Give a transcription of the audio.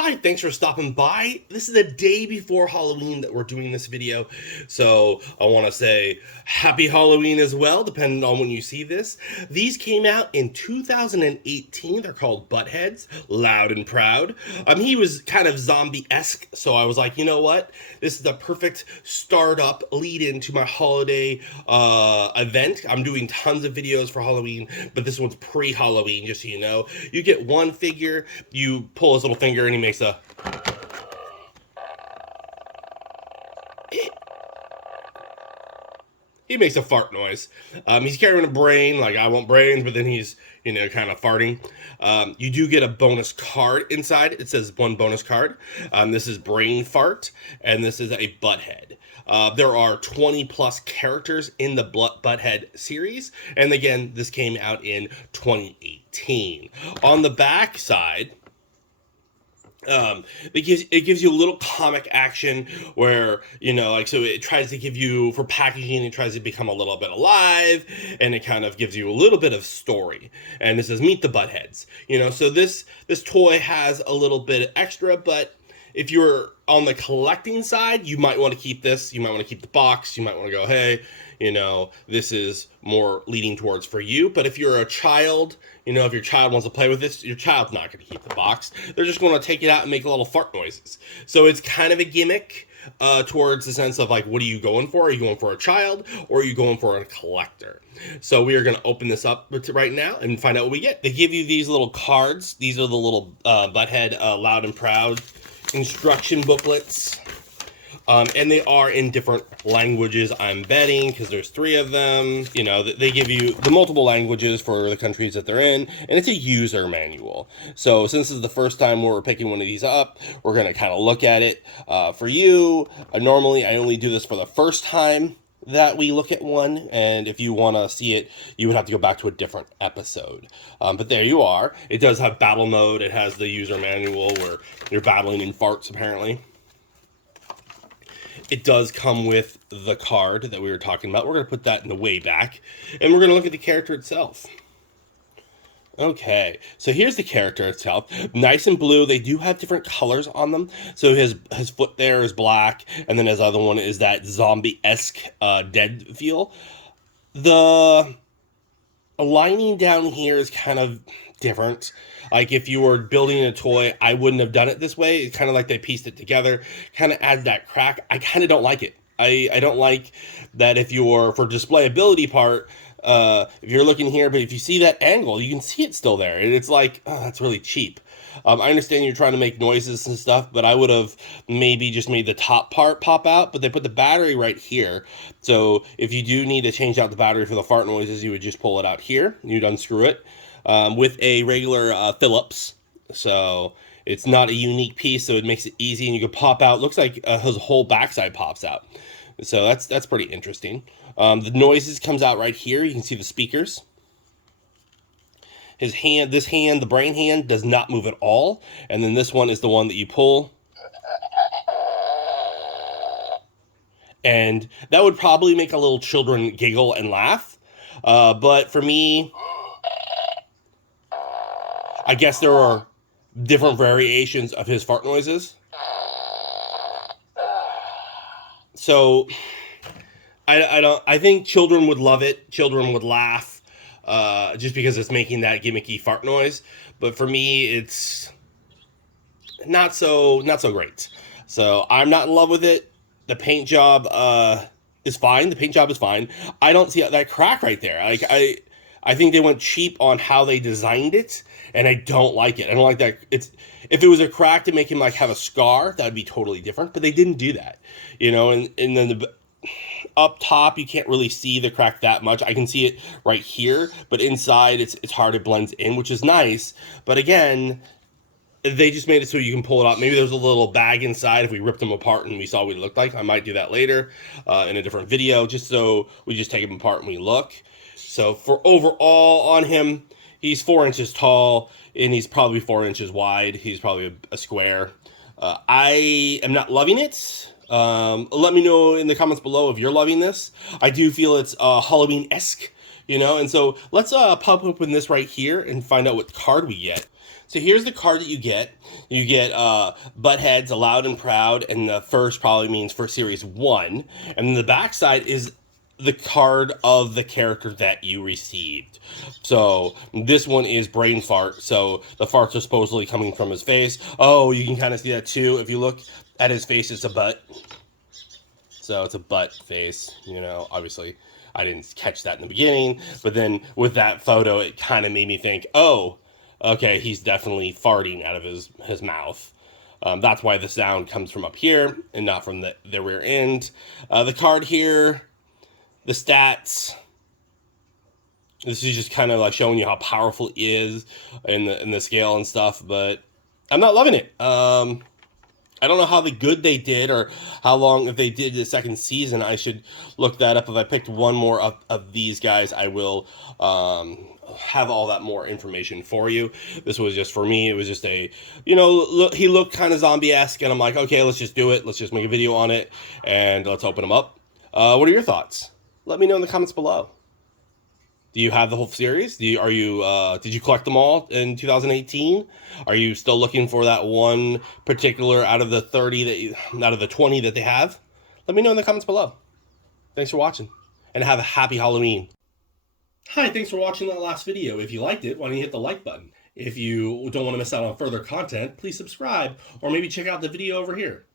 Hi, thanks for stopping by. This is the day before Halloween that we're doing this video. So I want to say happy Halloween as well, depending on when you see this. These came out in 2018. They're called Buttheads, Loud and Proud. He was kind of zombie-esque, so I was like, you know what? This is the perfect start-up lead-in to my holiday event. I'm doing tons of videos for Halloween, but this one's pre-Halloween, just so you know. You get one figure, you pull his little finger, and he makes a fart noise. He's carrying a brain, like I want brains, but then he's, kind of farting. You do get a bonus card inside. It says one bonus card. This is BrainFart, and this is a Butthead. There are 20 plus characters in the Butthead series, and again, this came out in 2018. On the back side, it gives you a little comic action where, so it tries to give you, for packaging, it tries to become a little bit alive, and it kind of gives you a little bit of story. And this is Meet the Buttheads. So this toy has a little bit extra, but if you're on the collecting side, you might want to keep this. You might want to keep the box. You might want to go, hey, this is more leading towards for you. But if you're a child, if your child wants to play with this, your child's not going to keep the box. They're just going to take it out and make little fart noises. So it's kind of a gimmick towards the sense of like, what are you going for? Are you going for a child, or are you going for a collector? So we are going to open this up right now and find out what we get. They give you these little cards. These are the little Butthead Loud and Proud instruction booklets. And they are in different languages, I'm betting, because there's 3 of them. They give you the multiple languages for the countries that they're in, and it's a user manual. So since this is the first time we're picking one of these up, we're going to kind of look at it. For you, normally I only do this for the first time that we look at one, and if you want to see it, you would have to go back to a different episode. But there you are. It does have battle mode. It has the user manual where you're battling in farts, apparently. It does come with the card that we were talking about. We're going to put that in the way back, and we're going to look at the character itself. Okay, so here's the character itself. Nice and blue. They do have different colors on them. So his foot there is black, and then his other one is that zombie-esque dead feel. The lining down here is kind of different. Like if you were building a toy, I wouldn't have done it this way. It's kind of like they pieced it together, kind of adds that crack. I kind of don't like it. I don't like that if you're, for displayability part, if you're looking here, but if you see that angle, you can see it still there. And it's like, oh, that's really cheap. I understand you're trying to make noises and stuff, but I would have maybe just made the top part pop out, but they put the battery right here. So if you do need to change out the battery for the fart noises, you would just pull it out here. You'd unscrew it with a regular Phillips. So it's not a unique piece, so it makes it easy, and you can pop out. Looks like his whole backside pops out. So that's pretty interesting. The noises comes out right here. You can see the speakers. His hand, the brain hand, does not move at all. And then this one is the one that you pull. And that would probably make a little children giggle and laugh. But for me, I guess there are different variations of his fart noises. So I think children would love it. Children would laugh. Just because it's making that gimmicky fart noise. But for me, it's not so great. So I'm not in love with it. The paint job is fine. The paint job is fine. I don't see that crack right there. Like I think they went cheap on how they designed it, and I don't like it. I don't like that. If it was a crack to make him like have a scar, that would be totally different. But they didn't do that, and then up top, you can't really see the crack that much. I can see it right here, but inside it's hard. It blends in, which is nice. But again, they just made it so you can pull it out. Maybe there's a little bag inside if we ripped them apart and we saw what it looked like. I might do that later in a different video, just so we just take them apart and we look. So for overall on him, he's 4 inches tall, and he's probably 4 inches wide. He's probably a square. I am not loving it. Let me know in the comments below if you're loving this. I do feel it's Halloween-esque, and so let's pop open this right here and find out what card we get. So here's the card that you get. You get Buttheads, Loud and Proud, and the first probably means for Series 1. And then the backside is the card of the character that you received. So this one is BrainFart. So the farts are supposedly coming from his face. Oh, you can kind of see that too. If you look at his face, it's a butt. So it's a butt face, you know, obviously. I didn't catch that in the beginning, but then with that photo, it kind of made me think, oh, okay, he's definitely farting out of his mouth. That's why the sound comes from up here and not from the rear end. The card here, the stats. This is just kind of like showing you how powerful he is in the scale and stuff, but I'm not loving it. I don't know how good they did or how long, if they did the second season. I should look that up. If I picked one more of these guys, I will have all that more information for you. This was just for me. It was just a, you know, look, he looked kind of zombie-esque, and I'm like, okay, let's just do it. Let's just make a video on it, and let's open them up. What are your thoughts? Let me know in the comments below. Do you have the whole series? Did you collect them all in 2018? Are you still looking for that one particular out of the 20 that they have? Let me know in the comments below. Thanks for watching, and have a happy Halloween. Hi, thanks for watching that last video. If you liked it, why don't you hit the like button? If you don't want to miss out on further content, please subscribe, or maybe check out the video over here.